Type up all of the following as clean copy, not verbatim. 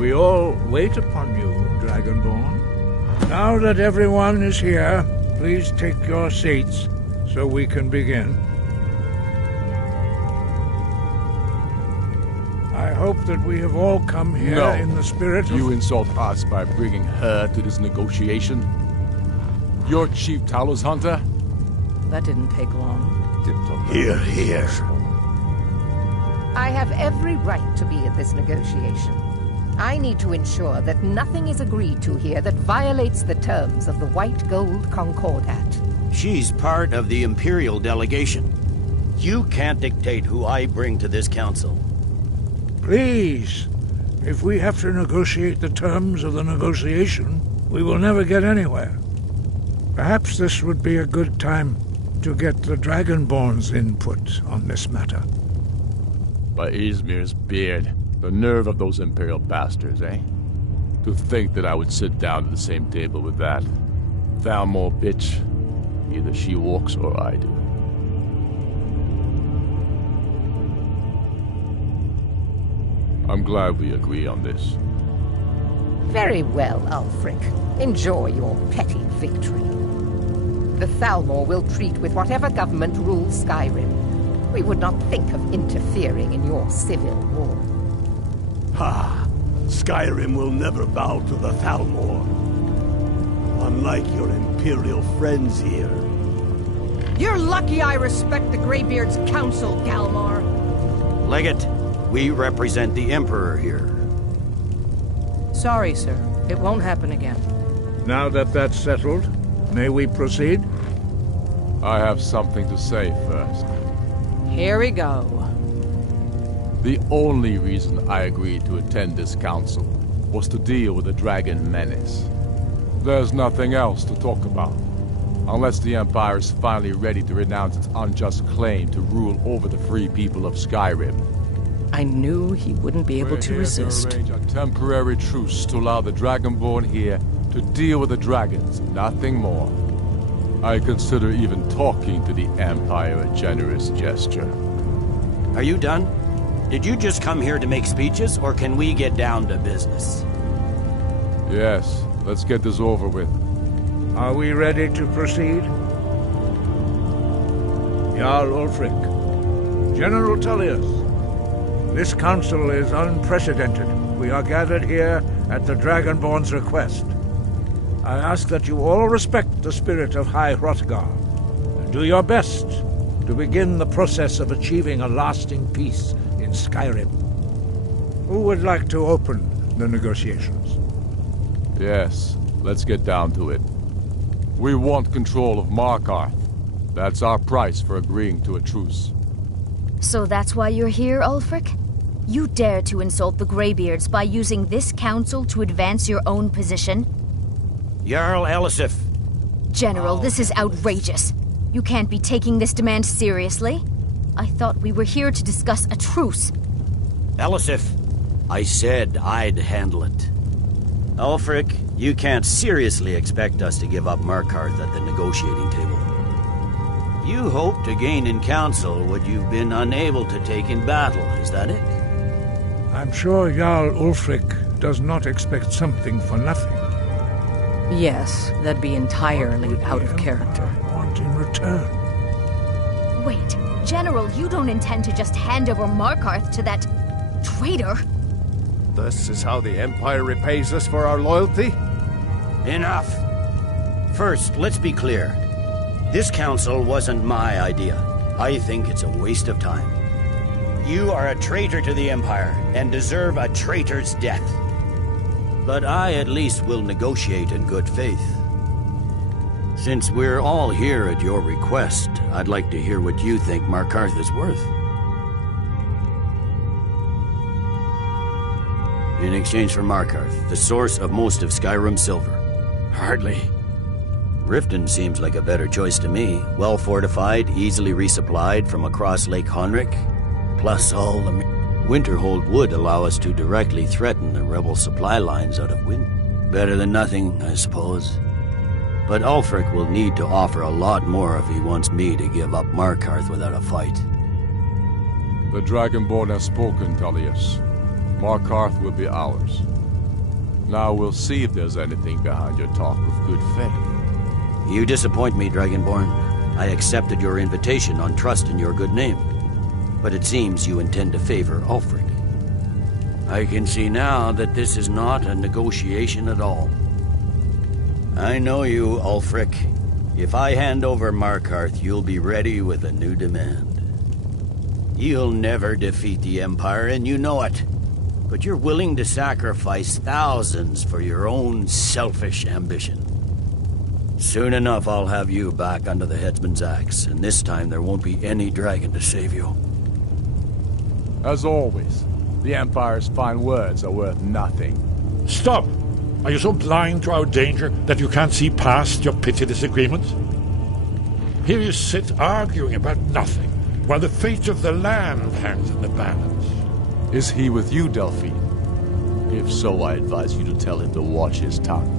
We all wait upon you, Dragonborn. Now that everyone is here, please take your seats so we can begin. I hope that we have all come here in the spirit of... You insult us by bringing her to this negotiation? You're Chief Talos Hunter? That didn't take long. Hear, hear. I have every right to be at this negotiation. I need to ensure that nothing is agreed to here that violates the terms of the White Gold Concordat. She's part of the Imperial delegation. You can't dictate who I bring to this council. Please, if we have to negotiate the terms of the negotiation, we will never get anywhere. Perhaps this would be a good time to get the Dragonborn's input on this matter. By Izmir's beard, the nerve of those Imperial bastards, eh? To think that I would sit down at the same table with that. Thalmor bitch. Either she walks or I do. I'm glad we agree on this. Very well, Ulfric. Enjoy your petty victory. The Thalmor will treat with whatever government rules Skyrim. We would not think of interfering in your civil war. Ha! Skyrim will never bow to the Thalmor. Unlike your Imperial friends here. You're lucky I respect the Greybeard's counsel, Galmar. Legate, we represent the Emperor here. Sorry, sir. It won't happen again. Now that that's settled, may we proceed? I have something to say first. Here we go. The only reason I agreed to attend this council was to deal with the dragon menace. There's nothing else to talk about. Unless the Empire is finally ready to renounce its unjust claim to rule over the free people of Skyrim. I knew he wouldn't be able to resist. To arrange a temporary truce to allow the Dragonborn here to deal with the dragons, nothing more. I consider even talking to the Empire a generous gesture. Are you done? Did you just come here to make speeches, or can we get down to business? Yes, let's get this over with. Are we ready to proceed? Jarl Ulfric, General Tullius, this council is unprecedented. We are gathered here at the Dragonborn's request. I ask that you all respect the spirit of High Hrothgar, and do your best to begin the process of achieving a lasting peace in Skyrim. Who would like to open the negotiations? Yes, let's get down to it. We want control of Markarth. That's our price for agreeing to a truce. So that's why you're here, Ulfric? You dare to insult the Greybeards by using this council to advance your own position? Jarl Elisif. General, this is outrageous. You can't be taking this demand seriously. I thought we were here to discuss a truce. Elisif, I said I'd handle it. Ulfric, you can't seriously expect us to give up Markarth at the negotiating table. You hoped to gain in council what you've been unable to take in battle, is that it? I'm sure Jarl Ulfric does not expect something for nothing. Yes, that'd be entirely out of character. Want in return? Wait, General, you don't intend to just hand over Markarth to that traitor? This is how the Empire repays us for our loyalty? Enough! First, let's be clear. This council wasn't my idea. I think it's a waste of time. You are a traitor to the Empire and deserve a traitor's death. But I at least will negotiate in good faith. Since we're all here at your request, I'd like to hear what you think Markarth is worth. In exchange for Markarth, the source of most of Skyrim's silver. Hardly. Riften seems like a better choice to me. Well fortified, easily resupplied from across Lake Honric. Plus all the... Winterhold would allow us to directly threaten the rebel supply lines out of Wind. Better than nothing, I suppose. But Ulfric will need to offer a lot more if he wants me to give up Markarth without a fight. The Dragonborn has spoken, Tullius. Markarth will be ours. Now we'll see if there's anything behind your talk of good faith. You disappoint me, Dragonborn. I accepted your invitation on trust in your good name. But it seems you intend to favor Ulfric. I can see now that this is not a negotiation at all. I know you, Ulfric. If I hand over Markarth, you'll be ready with a new demand. You'll never defeat the Empire, and you know it. But you're willing to sacrifice thousands for your own selfish ambition. Soon enough, I'll have you back under the headsman's axe, and this time there won't be any dragon to save you. As always, the Empire's fine words are worth nothing. Stop! Are you so blind to our danger that you can't see past your petty disagreements? Here you sit arguing about nothing, while the fate of the land hangs in the balance. Is he with you, Delphine? If so, I advise you to tell him to watch his tongue.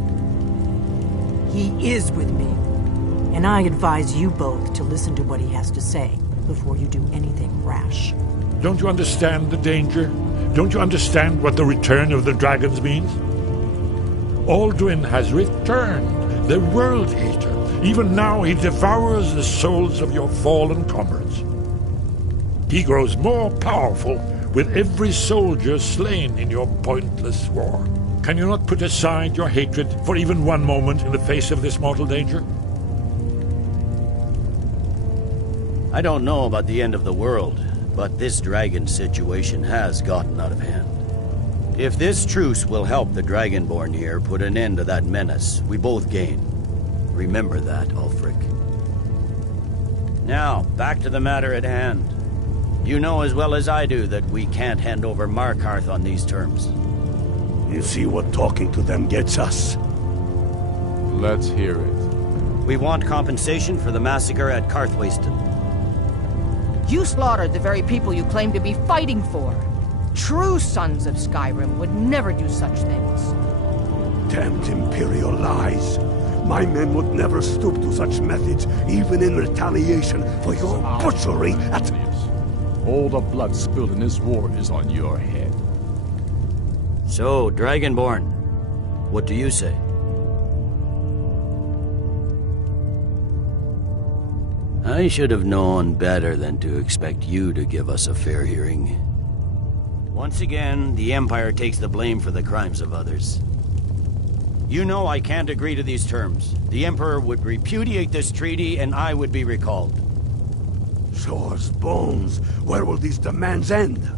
He is with me, and I advise you both to listen to what he has to say before you do anything rash. Don't you understand the danger? Don't you understand what the return of the dragons means? Alduin has returned, the World Eater. Even now he devours the souls of your fallen comrades. He grows more powerful with every soldier slain in your pointless war. Can you not put aside your hatred for even one moment in the face of this mortal danger? I don't know about the end of the world, but this dragon situation has gotten out of hand. If this truce will help the Dragonborn here put an end to that menace, we both gain. Remember that, Ulfric. Now, back to the matter at hand. You know as well as I do that we can't hand over Markarth on these terms. You see what talking to them gets us. Let's hear it. We want compensation for the massacre at Karthwasten. You slaughtered the very people you claim to be fighting for. True sons of Skyrim would never do such things. Damned Imperial lies. My men would never stoop to such methods, even in retaliation for your butchery at... All the blood spilled in this war is on your head. So, Dragonborn, what do you say? I should have known better than to expect you to give us a fair hearing. Once again, the Empire takes the blame for the crimes of others. You know I can't agree to these terms. The Emperor would repudiate this treaty and I would be recalled. Swords, bones, where will these demands end?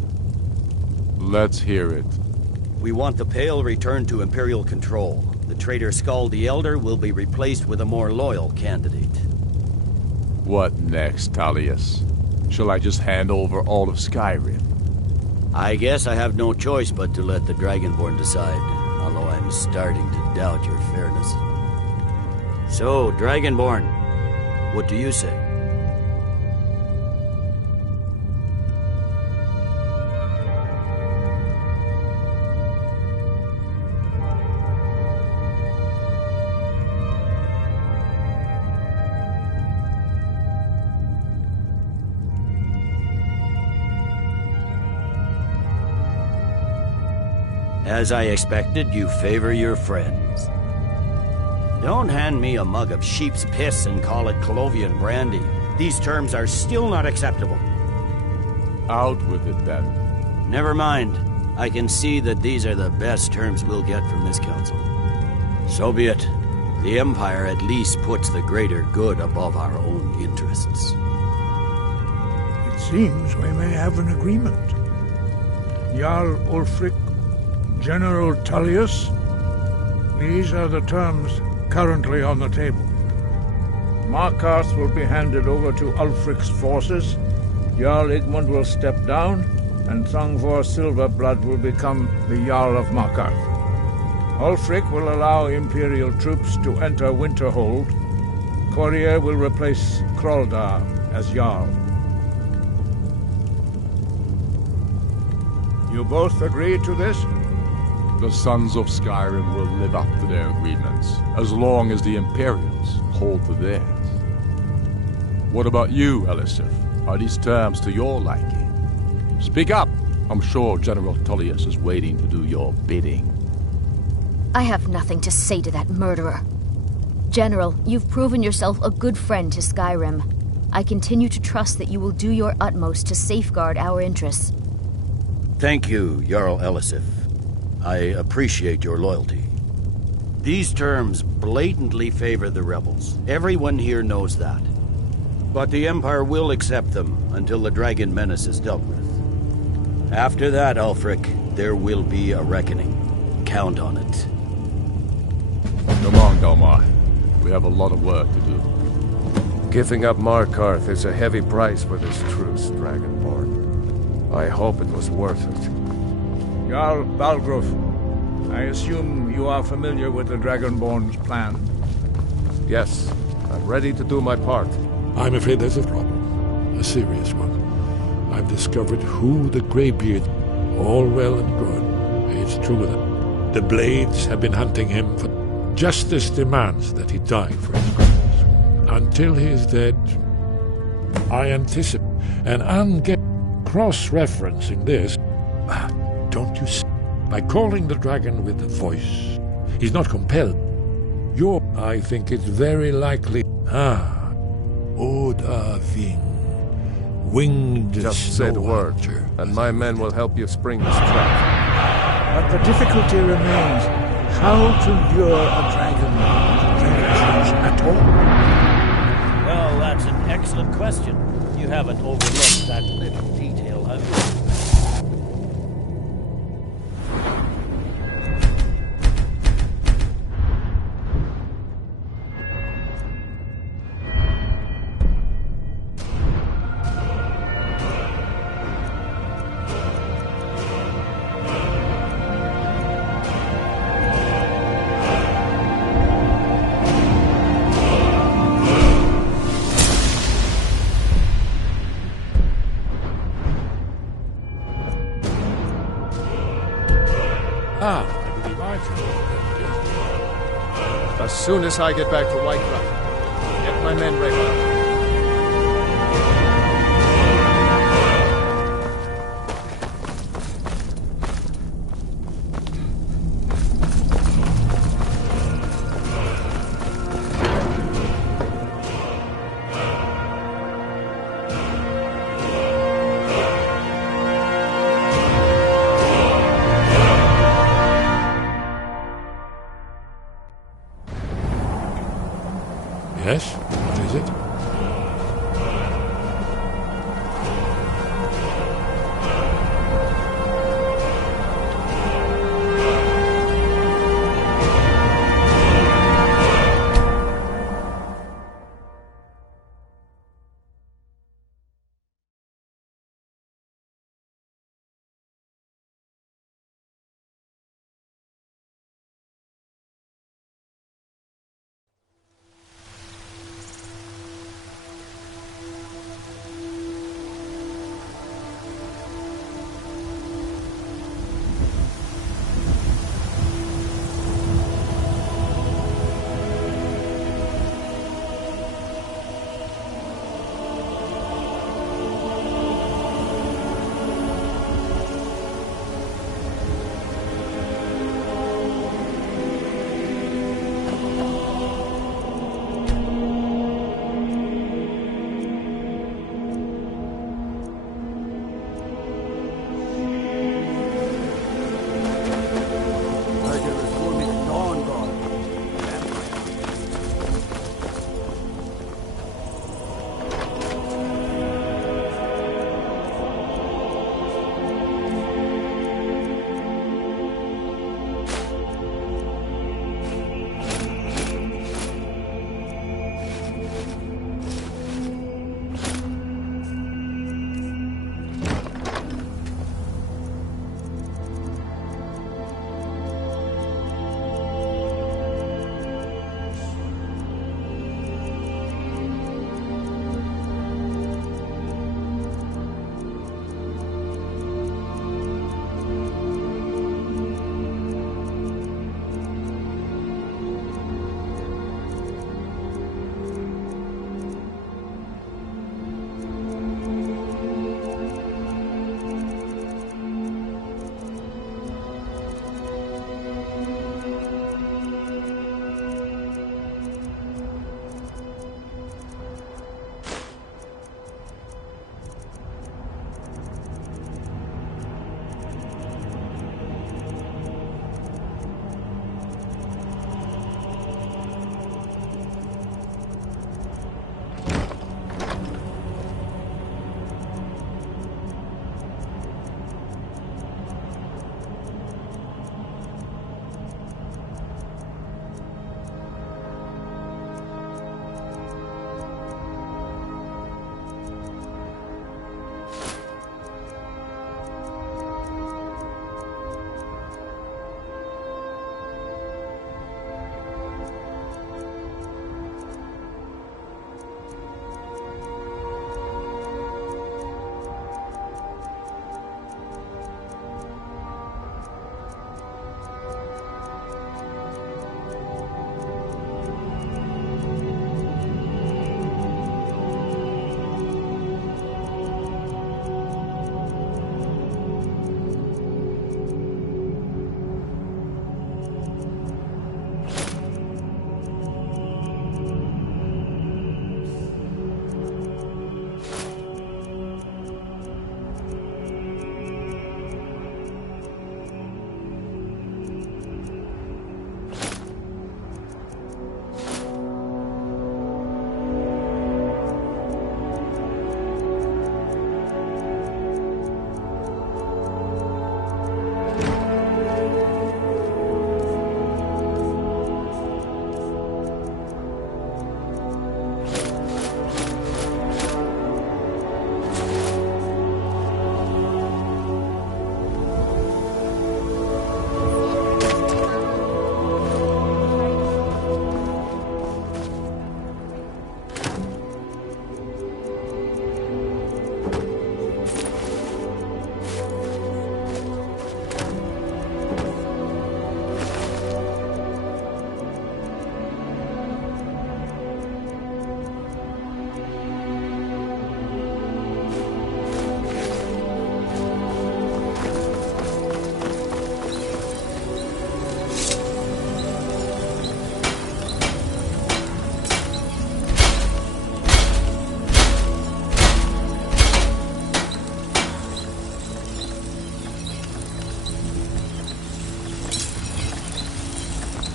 Let's hear it. We want the Pale returned to Imperial control. The traitor Skull the Elder will be replaced with a more loyal candidate. What next, Talius? Shall I just hand over all of Skyrim? I guess I have no choice but to let the Dragonborn decide, although I'm starting to doubt your fairness. So, Dragonborn, what do you say? As I expected, you favor your friends. Don't hand me a mug of sheep's piss and call it Colovian brandy. These terms are still not acceptable. Out with it, then. Never mind. I can see that these are the best terms we'll get from this council. So be it. The Empire at least puts the greater good above our own interests. It seems we may have an agreement. Jarl Ulfric, General Tullius, these are the terms currently on the table. Markarth will be handed over to Ulfric's forces, Jarl Igmund will step down, and Thungvor Silverblood will become the Jarl of Markarth. Ulfric will allow Imperial troops to enter Winterhold. Courier will replace Kroldar as Jarl. You both agree to this? The Sons of Skyrim will live up to their agreements, as long as the Imperials hold to theirs. What about you, Elisif? Are these terms to your liking? Speak up! I'm sure General Tullius is waiting to do your bidding. I have nothing to say to that murderer. General, you've proven yourself a good friend to Skyrim. I continue to trust that you will do your utmost to safeguard our interests. Thank you, Jarl Elisif. I appreciate your loyalty. These terms blatantly favor the rebels. Everyone here knows that. But the Empire will accept them until the Dragon Menace is dealt with. After that, Ulfric, there will be a reckoning. Count on it. Come on, Delmar. We have a lot of work to do. Giving up Markarth is a heavy price for this truce, Dragonborn. I hope it was worth it. Jarl Balgruf, I assume you are familiar with the Dragonborn's plan? Yes, I'm ready to do my part. I'm afraid there's a problem. A serious one. I've discovered who the Greybeard... All well and good. It's true that the Blades have been hunting him for... Justice demands that he die for his crimes. Until he is dead, I anticipate... And I'm cross-referencing this... Don't you see? By calling the dragon with the voice, he's not compelled. I think it's very likely... Odahving. Winged Just say the word, and my men will help you spring this trap. But the difficulty remains how to lure a dragon at all. Well, that's an excellent question. You haven't overlooked that little detail, have you? I believe I can. As soon as I get back to Whiterun, get my men ready. Yes? What is it?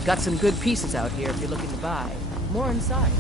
Got some good pieces out here if you're looking to buy. More inside.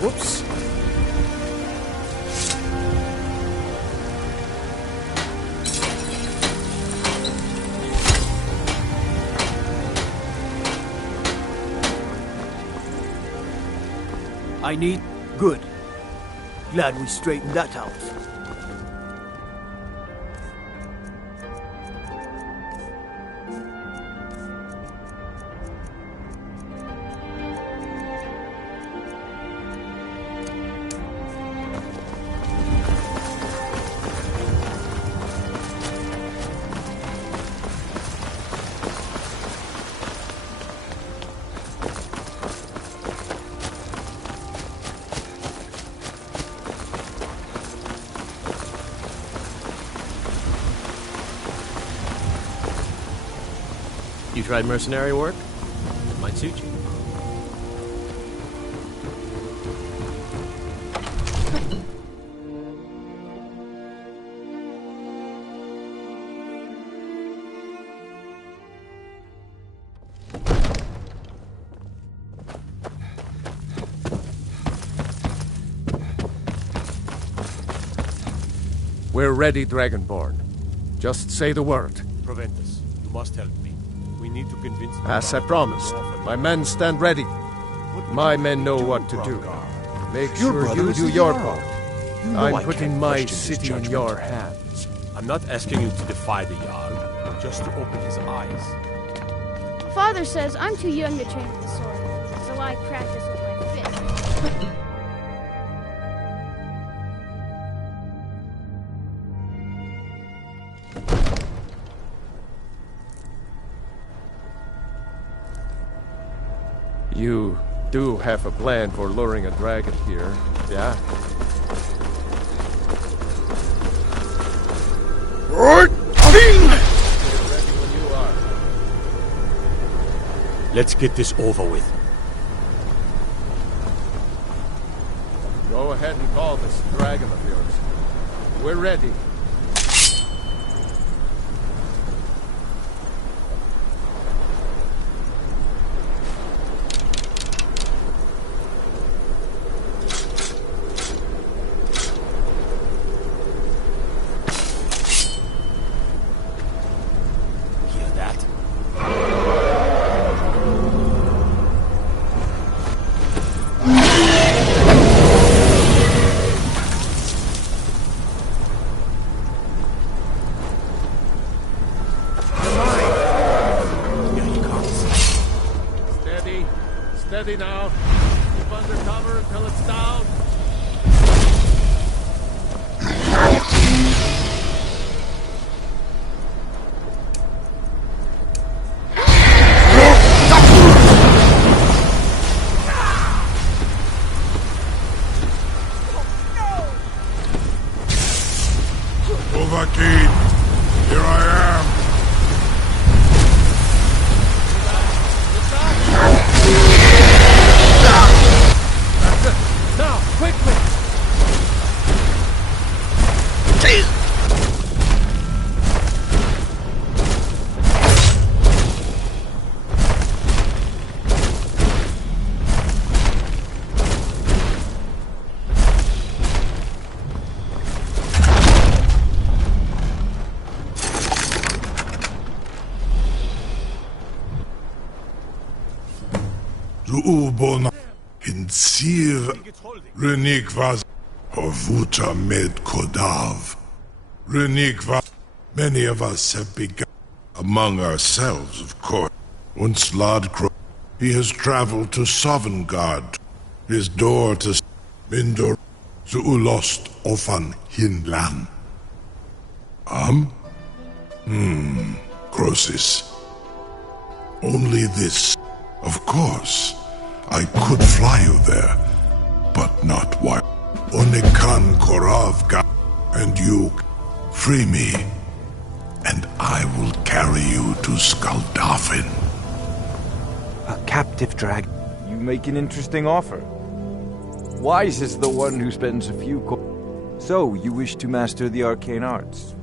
Whoops. I need... Good. Glad we straightened that out. You tried mercenary work? It might suit you. We're ready, Dragonborn. Just say the word. Proventus, you must help me. We need to convince them. As I promised, my men stand ready. My men know what to do. Make sure you do your part. I'm putting my city in your hands. I'm not asking you to defy the Jarl, just to open his eyes. Father says I'm too young to train with the sword, so I practice with my fists. You do have a plan for luring a dragon here, yeah? Let's get this over with. Go ahead and call this dragon of yours. We're ready. Steady now. Keep under cover until it's down. Overkeen, here I am. Now, quickly! Zuubona Hinsir Renikvas Hovuta Med Kodav. Renikva. Many of us have begun among ourselves, of course. Once Ladkro, he has traveled to Sovngarde, his door to Mindor Zuulost Ofan Hinlan. Crosis. Only this. Of course, I could fly you there, but not while Onekan Koravga and you free me, and I will carry you to Skaldafin. A captive dragon. You make an interesting offer. Wise is the one who spends a few So, you wish to master the arcane arts?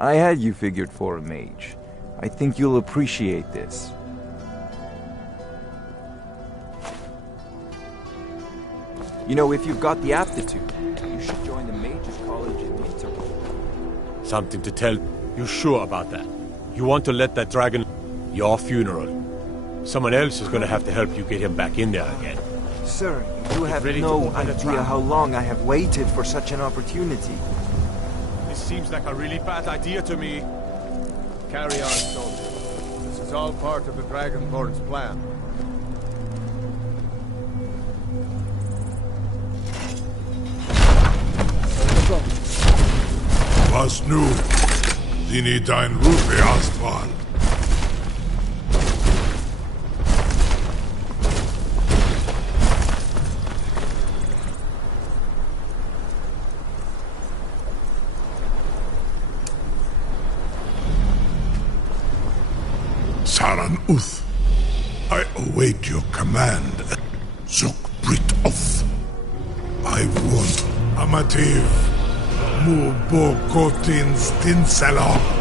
I had you figured for a mage. I think you'll appreciate this. You know, if you've got the aptitude, you should join the Mages College in Winter. Something to tell. You sure about that? You want to let that dragon... Your funeral. Someone else is gonna have to help you get him back in there again. Sir, you have no idea how long I have waited for such an opportunity. This seems like a really bad idea to me. Carry on, soldier. This is all part of the Dragonborn's plan. Was nu, Dini dein Rufe Astwald. Saran Uth, I await your command. Zuk Brit Oth. I want Amativ Mubokotin's Tinselok.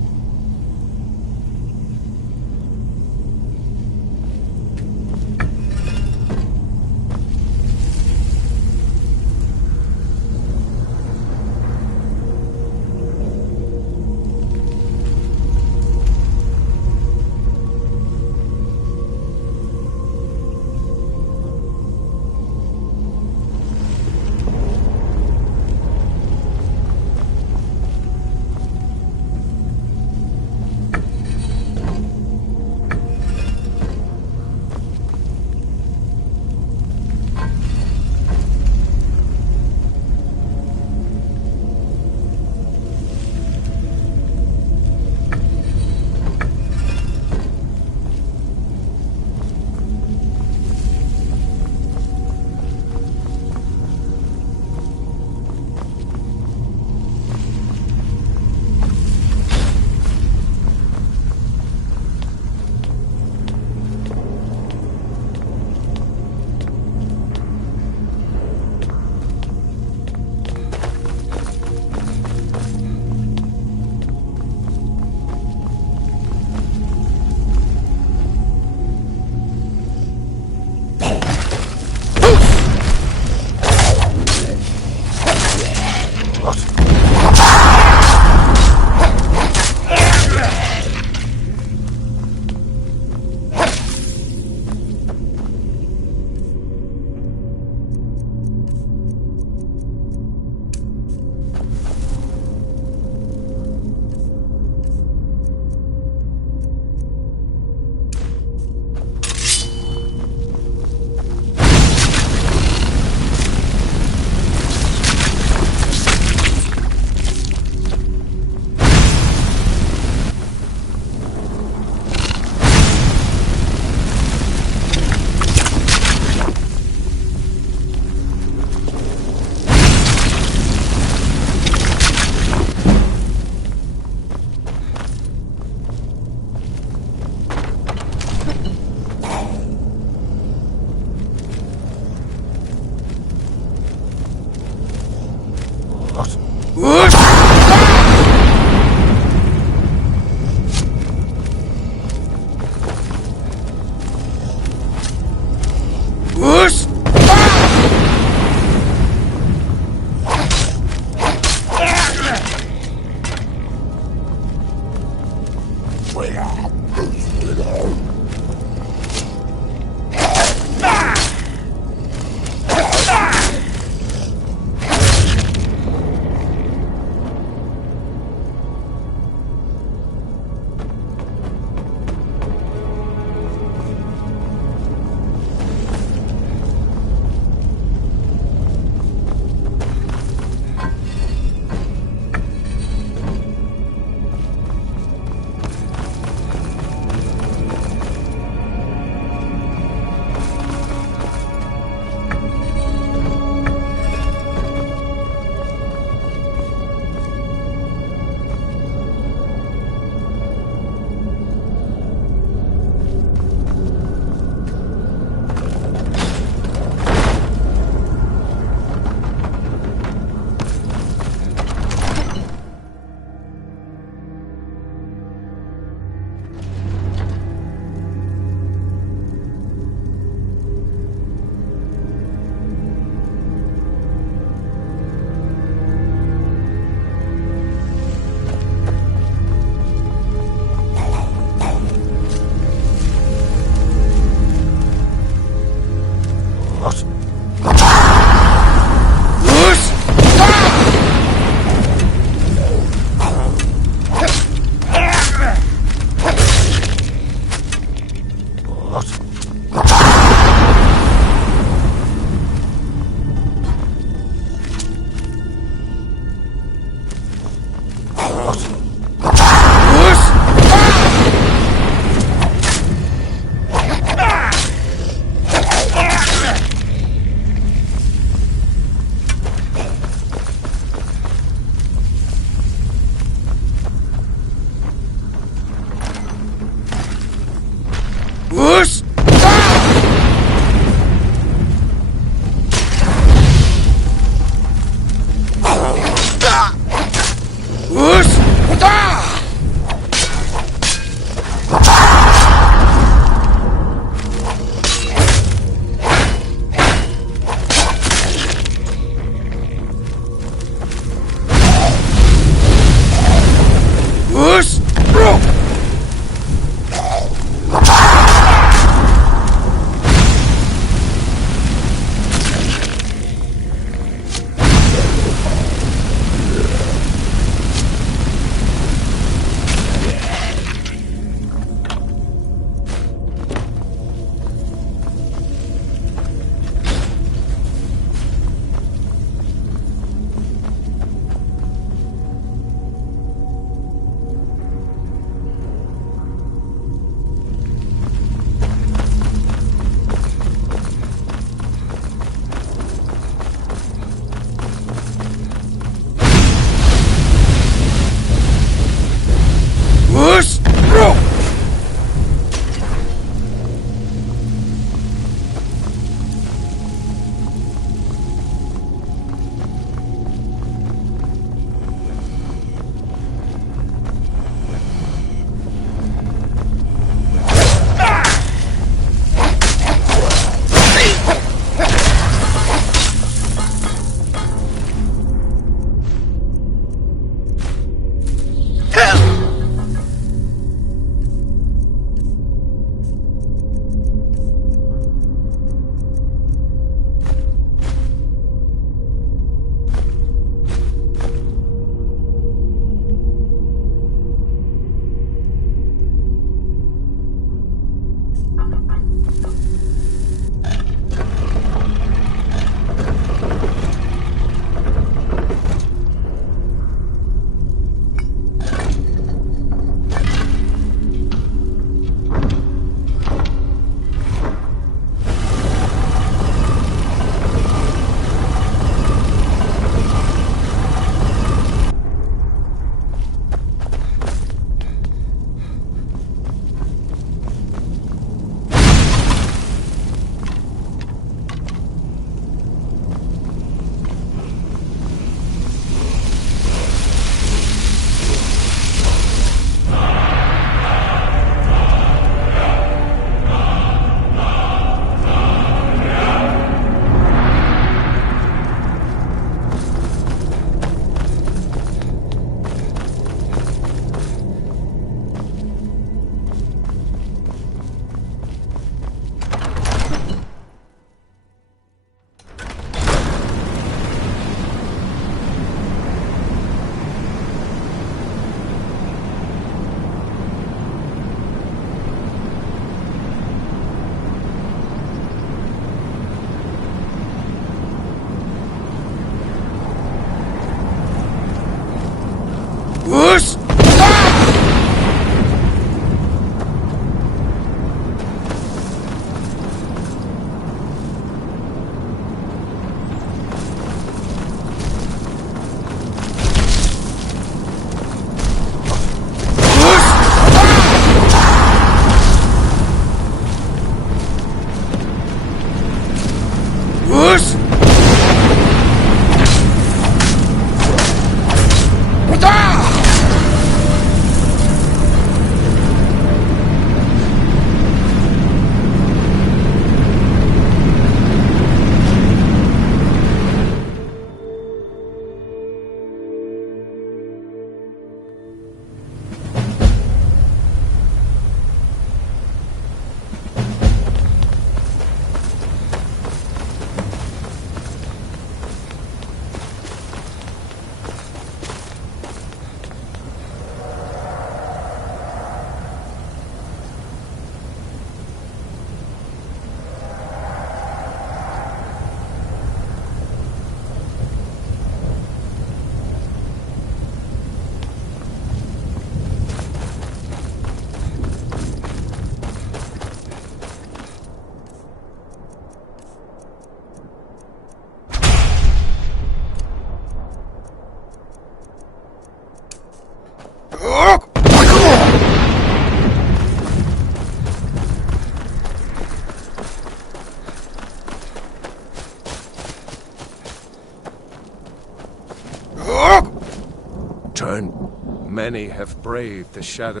return. Many have braved the shadow.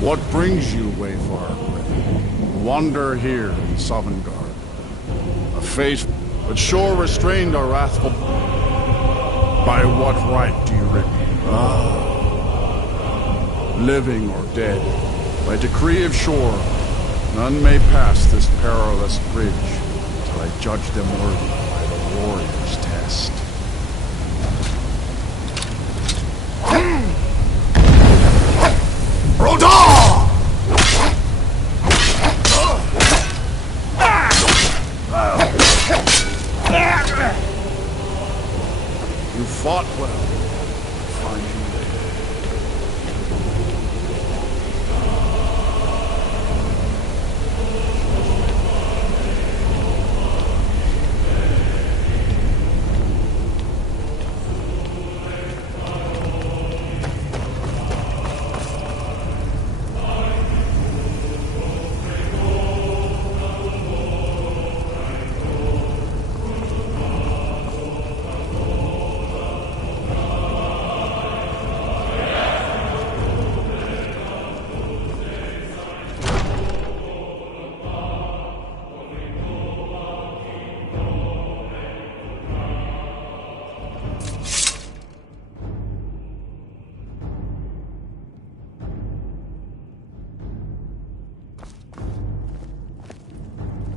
What brings you, Wayfarer? Wander here in Sovngarde. A fate but sure restrained our wrathful... By what right do you living or dead, by decree of shore, none may pass this perilous bridge till I judge them worthy by the warrior's test. You fought well. Find you later.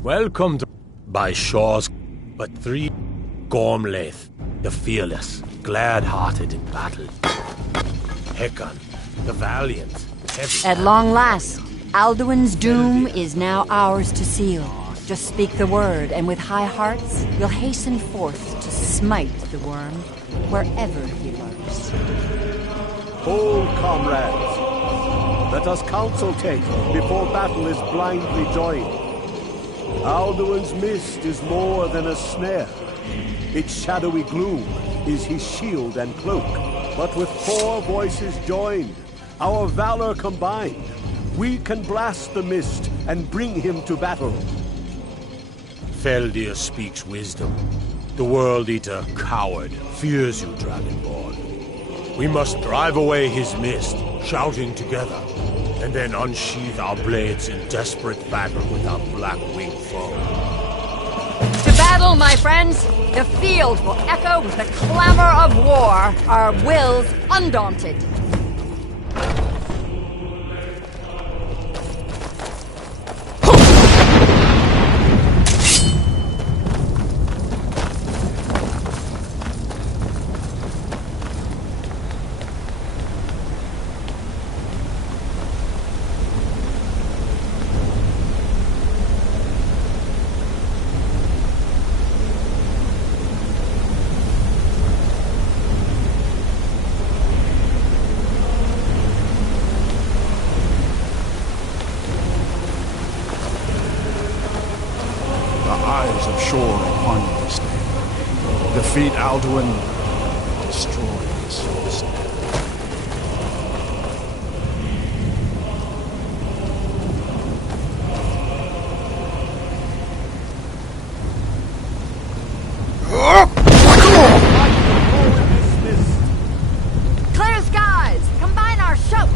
Welcome to... By Shaw's... But 3... Gormlaith, the fearless, glad-hearted in battle. Hecon, the valiant, heavy... At long last, Alduin's doom is now ours to seal. Just speak the word, and with high hearts, we'll hasten forth to smite the worm, wherever he lurks. Hold, comrades. Let us counsel take before battle is blindly joined. Alduin's mist is more than a snare. Its shadowy gloom is his shield and cloak. But with 4 voices joined, our valor combined, we can blast the mist and bring him to battle. Feldir speaks wisdom. The World Eater, coward, fears you, Dragonborn. We must drive away his mist, shouting together, and then unsheath our blades in desperate battle with our black-winged foe. To battle, my friends! The field will echo with the clamor of war, our wills undaunted. Defeat Alduin, destroy his source. Clear skies! Combine our shouts!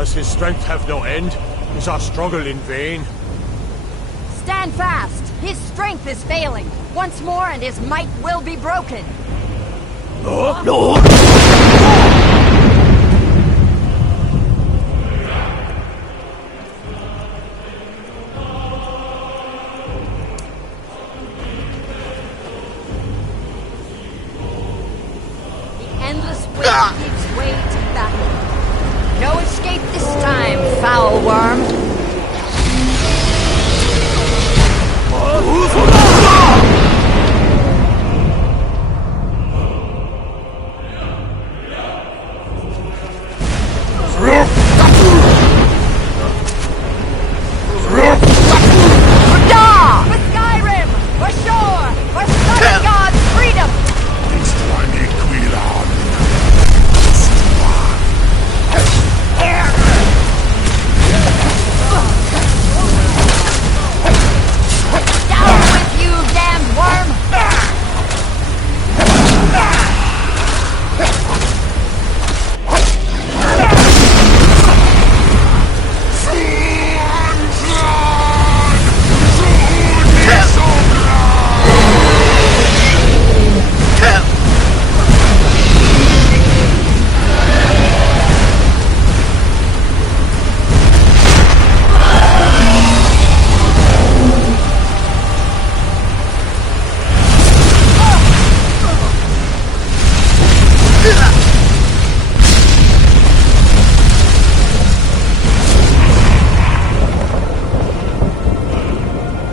Does his strength have no end? Is our struggle in vain? Stand fast! His strength is failing. Once more and his might will be broken. No! Endless wait gives way to battle. No escape this time, foul worm. For Skyrim! For shore! For Southern God's freedom! Down with you, damned worm!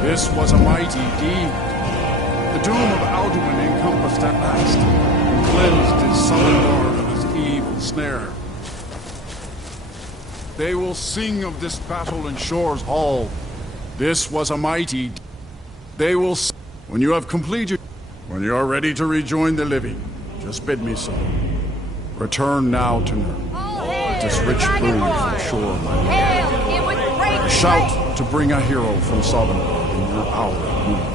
This was a mighty deed. The doom of Alduin encompassed at last, and cleansed his southern lord of his evil snare. They will sing of this battle in Shore's Hall. This was a mighty deed. They will sing. When you have completed, when you are ready to rejoin the living, just bid me so. Return now to Nurn. This rich brew from Shore, my lord. Hail him with great Shout to bring a hero from Sovngarde in your hour of need.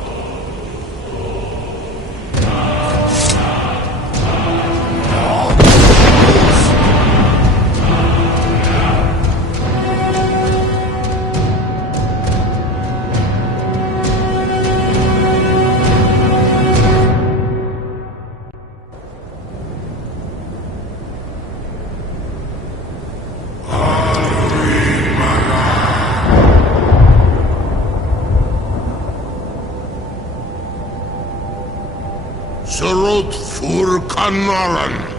Surut fur Kanaran.